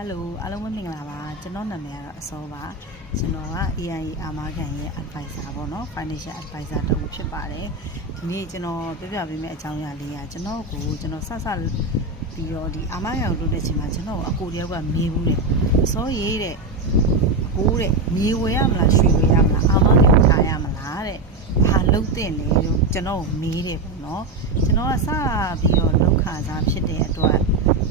Hello အားလုံးပဲမင်္ဂလာပါကျွန်တော်နာမည်ကတော့အစောပါကျွန်တော်က AIA အာမခံရဲ့ advisor ပေါ့နော် financial advisor တူဖြစ်ပါတယ်ဒီနေ့ကျွန်တော်ပြပြပေးမယ့်အကြောင်းအရာလေးကကျွန်တော်ကိုကျွန်တော်စပြီးတော့ဒီအာမခံကိုလုပ်တဲ့အချိန်မှာကျွန်တော်အကိုတယောက်ကမေးဘူးတယ်အစောရေးတဲ့အကိုတဲ့မြေဝယ်ရမလားရွှေဝယ်ရမလားအာမခံထားရမလားတဲ့ဘာလုပ်တဲ့လဲလို့ကျွန်တော်မေးတယ်ပေါ့နော်ကျွန်တော်ကစပြီးတော့လောက်ခါစားဖြစ်တဲ့အတွက်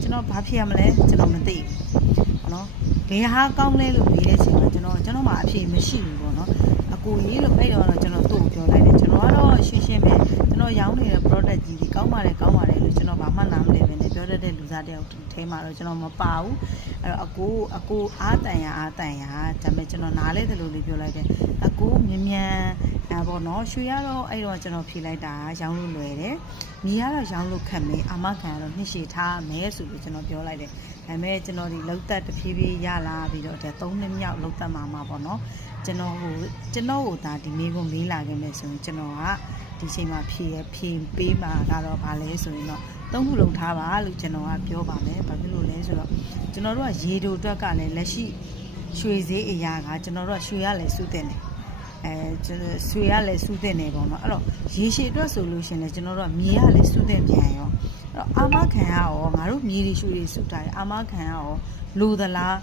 ကျွန်တော်ဘာဖြစ်ရမလဲကျွန်တော်မသိဘူးနော်ဘယ်ဟာကောင်းလဲလို့မေးတဲ့အချိန်မှာကျွန်တော်မှာအဖြေမရှိဘူးပေါ့နော်အကိုကြီးလို့အဲ့တော့ကျွန်တော်သူ့ကိုပြောလိုက်တယ်ကျွန်တော်ကတော့ရှင်းပဲကျွန်တော်ရောင်းနေတဲ့ product ကြီးဒီကောင်းပါတယ်လို့ကျွန်တော်ဘာမှနားမလည်ပဲနဲ့ပြောတတ်တဲ့လူသားတယောက်ထဲမှာတော့ကျွန်တော်မပါဘူးအဲ့တော့အကိုအားတန်ရဒါပေမဲ့ကျွန်တော်နားလဲတယ်လို့လေးပြောလိုက်တယ်အကိုမြန်ပေါ့နော်ရွှေရတော့အဲ့တော့ကျွန်တော်ဖြေလိုက်တာရောင်းလို့လွယ်တယ်မြေကတော့ရောင်းလို့ခက်မယ်အာမခံကတော့နှစ်ရှည်ထားမယ်ဆိုပြီးကျွန်တော်ပြောလိုက်တယ်ဒါပေမဲ့ကျွန်တော်ဒီလောက်သက်တဖြည်းဖြည်းရလာပြီးတော့3နှစ်မြောက်လောက်သက်မှာပေါ့နော်ကျွန်တော်ကိုဒါဒီနေ့ကိုမေးလာခဲ့မယ်ဆိုရင်ကျွန်တော်ကဒီချိန်မှာဖြေပေးမှာကတော့ဗာလဲဆိုရင်တော့3ခုလုံးထားပါလို့ကျွန်တော်ကပြောပါမယ်ဘာဖြစ်လို့လဲဆိုတော့ကျွန်တော်တို့ကရေတိုအတွက်ကလည်းလက်ရှိရွှေဈေးအရာကကျွန်တော်တို့ကရွှေရလည်းစုတင်တယ်ဆွေရလည်းစုတင်နေပေါ့နော်အဲ့တော့ရေရှည်အတွက်ဆိုလို့ရှင်လည်းကျွန်တော်တို့ကမြေရလည်းစုတင်ပြန်ရောအဲ့တော့အာမခံရရောငါတို့မြေတွေရွှေတွေစုထားတယ်အာမခံရရောလိုသလား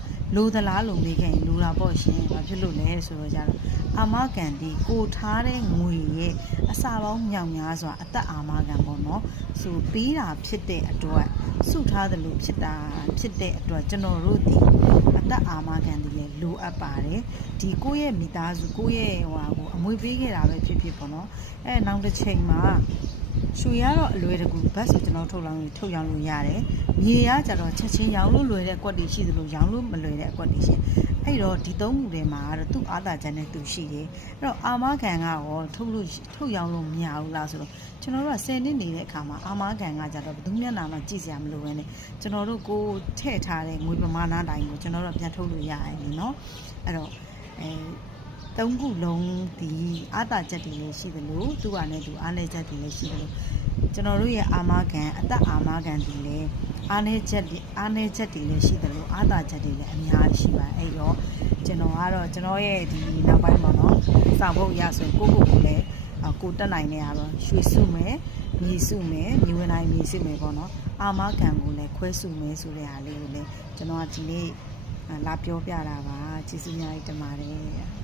လို့မေးခဲ့ရင်လိုတာပေါ့ရှင်ဘာဖြစ်လို့လဲဆိုတော့ကြတော့အာမခံဒီကိုထားတဲ့ငွေရဲ့အစာပေါင်းမြောက်များစွာအသက်အာမခံပေါ့နော်ဆိုပေးတာဖြစ်တဲ့အတွက်စုထားတယ်လို့ဖြစ်တဲ့အတွက်ကျွန်တော်တို့ဒီအသက်အာမခံဒီလေလိုအပ်ပါတယ်ဒီကိုယ့်ရဲ့မိသားစုကိုယ့်ရဲ့ကိုအမွေပေးခဲ့တာပဲဖြစ်ပေါ့နော်နောက်တစ်ချိန်မှာရွှေရတော့အလွယ်တကူဘတ်ဆိုကျွန်တော်ထုတ်ရောင်းလို့ရတယ်မြေရကြတော့ချက်ချင်းရောင်းလို့လွယ်တဲ့အကွက်တွေရှိသလိုရောင်းလို့မလွယ်တဲ့အကွက်တွေရှိအဲ့တော့ဒီ3ခုထဲမှာတော့သူ့အားသာချက်နဲ့သူရှိတယ်အဲ့တော့အာမခံကရောထုတ်ရောင်းလို့မရဘူးလားဆိုတော့ကျွန်တော်တို့က10နှစ်နေတဲ့အခါမှာအာမခံကကြတော့ဘယ်သူမျက်နှာမှကြည့်စရာမလိုဘဲနဲ့ကျွန်တော်တို့ကိုထည့်ထားတဲ့ငွေပမာဏတိုင်းကိုကျွန်တော်တို့ပြန်ထုတ်လို့ရတယ်เนาะအဲ့တော့3ခုလုံးဒီအာသာချက်တွေလည်းရှိသလိုသူ့အနေနဲ့သူအားနည်းချက်တွေလည်းရှိသလိုကျွန်တော်တို့ရဲ့အာမခံအသက်အာမခံတွေလည်းအားနည်းချက်တွေလည်းရှိသလိုအာသာချက်တွေလည်းအများကြီးရှိပါတယ်အဲ့တော့ကျွန်တော်ရဲ့ဒီနောက်ပိုင်းပေါ့နော်စာဖို့ရဆိုကိုလည်းကိုတက်နိုင်နေရတော့ရွှေစုမယ်မြေစုမယ်မြေဝင်တိုင်းမြေစုမယ်ပေါ့နော်အာမခံကိုလည်းခွဲစုမယ်ဆိုတဲ့ဟာလေးကိုလည်းကျွန်တော်ကဒီနေ့လာပြောပြတာပါကျေးဇူးများတင်ပါတယ်